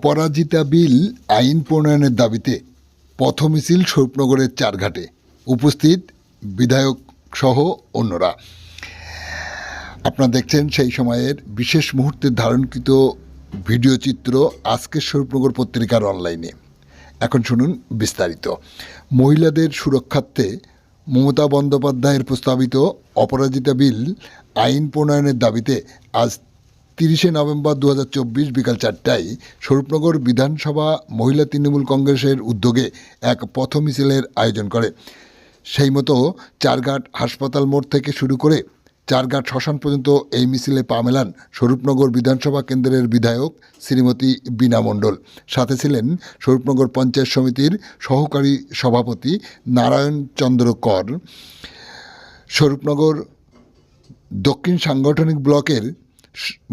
অপরাজিতা বিল আইন প্রণয়নের দাবিতে পথ মিছিল স্বরূপনগরের চারঘাটে। উপস্থিত বিধায়ক সহ অন্যরা। আপনারা দেখছেন সেই সময়ের বিশেষ মুহূর্তের ধারণকৃত ভিডিও চিত্র আজকের স্বরূপনগর পত্রিকার অনলাইনে। এখন শুনুন বিস্তারিত। মহিলাদের সুরক্ষার্থে মমতা বন্দ্যোপাধ্যায়ের প্রস্তাবিত অপরাজিতা বিল আইন প্রণয়নের দাবিতে আজ 30 নভেম্বর 2024 বিকাল 4টায় স্বরূপনগর বিধানসভা মহিলা তৃণমূল কংগ্রেসের উদ্যোগে এক পথ মিছিলের আয়োজন করে। সেই মতো চারঘাট হাসপাতাল মোড় থেকে শুরু করে চারঘাট শ্মশান পর্যন্ত এই মিছিলে পা মেলান স্বরূপনগর বিধানসভা কেন্দ্রের বিধায়ক শ্রীমতী বীণা মণ্ডল। সাথে ছিলেন স্বরূপনগর পঞ্চায়েত সমিতির সহকারী সভাপতি নারায়ণ চন্দ্র কর, স্বরূপনগর দক্ষিণ সাংগঠনিক ব্লকের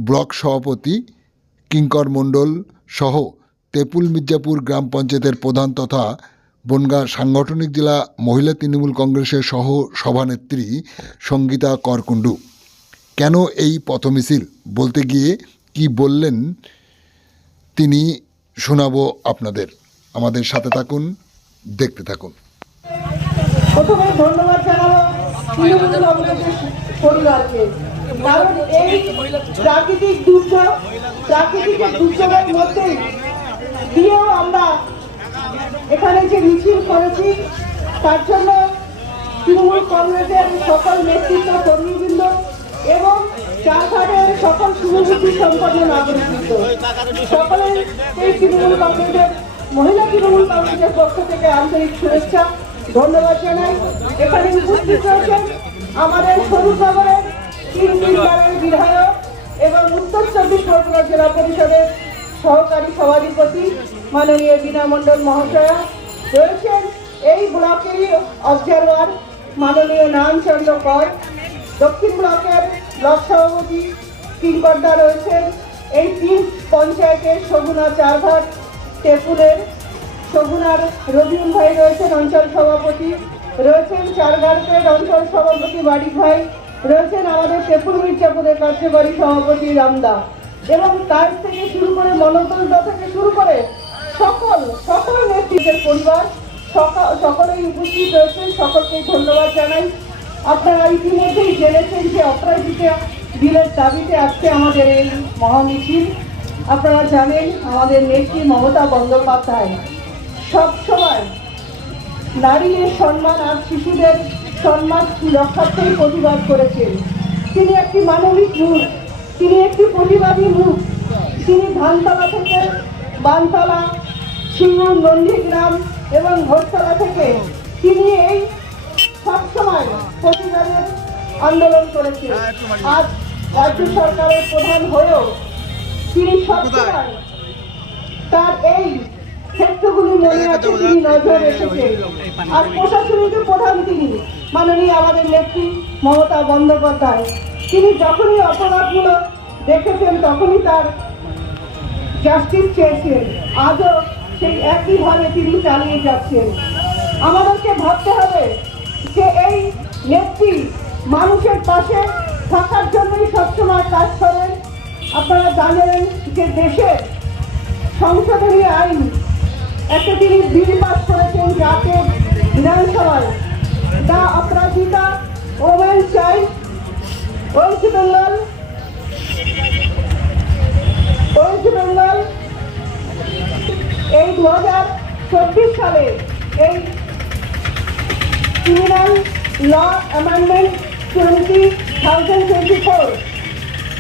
ব্লক সভাপতি কিঙ্কর মণ্ডল সহ তেপুল মির্জাপুর গ্রাম পঞ্চায়েতের প্রধান তথা বনগাঁ সাংগঠনিক জেলা মহিলা তৃণমূল কংগ্রেসের সহ সভানেত্রী সঙ্গীতা করকুণ্ডু। কেন এই পথ মিছিল, বলতে গিয়ে কি বললেন তিনি শোনাবো আপনাদের। আমাদের সাথে থাকুন, দেখতে থাকুন। প্রথমে ধন্যবাদ জানাবো তৃণমূল কংগ্রেসের পরিবারকে, কারণ এই প্রাকৃতিক দুর্যোগের মধ্যে দিয়েও আমরা এখানে যে মিছিল করেছি তার জন্য তৃণমূল কংগ্রেসের সকল নেতৃত্ব কর্মীবৃন্দ এবং চারঘাটের সকল শুভবুদ্ধি সম্পন্ন নাগরিকবৃন্দ সকলের এই তৃণমূল কংগ্রেসের মহিলা তৃণমূল কংগ্রেসের পক্ষ থেকে আন্তরিক শুভেচ্ছা ধন্যবাদ জানাই। এখানে উপস্থিত রয়েছেন আমাদের স্বরূপনগরের 3 বারের বিধায়ক এবং উত্তর 24 পরগনা জেলা পরিষদের সহকারী সভাধিপতি মাননীয় বীণা মণ্ডল মহাশয়া রয়েছেন। এই ব্লকেরই অবজারভার মাননীয় নারায়ণচন্দ্র কর, দক্ষিণ ব্লকের ব্লক সভাপতি কিঙ্করদা রয়েছেন। এই 3 পঞ্চায়েতের সগুনা চারঘাট তেপুলের সগুনার রবিউল ভাই রয়েছেন অঞ্চল সভাপতি, রয়েছেন চারঘাটের অঞ্চল সভাপতি বাড়ি ভাই, রয়েছেন আমাদের তেপুল মির্জাপুরের কার্যকরী সভাপতি রামদা এবং কাজ থেকে শুরু করে মনোতলদা থেকে শুরু করে সকল নেতৃত্বের পরিবার সকলেই উপস্থিত রয়েছেন। সকলকে ধন্যবাদ জানাই। আপনারা ইতিমধ্যেই জেনেছেন যে অপরাজিতা বিলের দাবিতে আজকে আমাদের এই মহামিছিল। আপনারা জানেন আমাদের নেত্রী মমতা বন্দ্যোপাধ্যায় সবসময় নারীর সম্মান আর শিশুদের সম্মান রক্ষার্থেই প্রতিবাদ করেছেন। তিনি একটি মানবিক মুখ, তিনি একটি প্রতিবাদী মুখ। তিনি ধানতলা থেকে বানতলা, সিঙ্গুর, নন্দীগ্রাম এবং ঘোষতলা থেকে তিনি এই সবসময় প্রতিবাদের আন্দোলন করেছেন। আজ রাজ্য সরকারের প্রধান হয়েও তিনি সবসময় তার এই ক্ষেত্রগুলি মনে আছে, তিনি নজর রেখেছেন। আর প্রশাসনিক প্রধান তিনি মাননীয় আমাদের নেত্রী মমতা বন্দ্যোপাধ্যায়। তিনি যখনই অপরাধগুলো দেখেছেন তখনই তার জাস্টিস চেয়েছেন। আজও সেই একইভাবে তিনি চালিয়ে যাচ্ছেন। আমাদেরকে ভাবতে হবে যে এই নেত্রী মানুষের পাশে থাকার জন্যই সবসময় কাজ করেন। আপনারা জানেন যে দেশের সংশোধনী আইন একটা তিনি বিল পাস করেছেন জাতীয় বিধানসভায়, the Aparajita women child West Bengal এই 2024 সালে এই ক্রিমিনাল ল অ্যামেন্ডমেন্ট 2024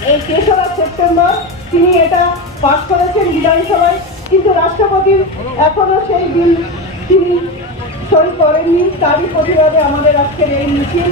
এই 3রা সেপ্টেম্বর তিনি এটা পাস করেছেন বিধানসভায়, কিন্তু রাষ্ট্রপতি এখনো সেই বিল তিনি সই করেননি। তারই প্রতিবাদে আমাদের আজকের এই মিছিল।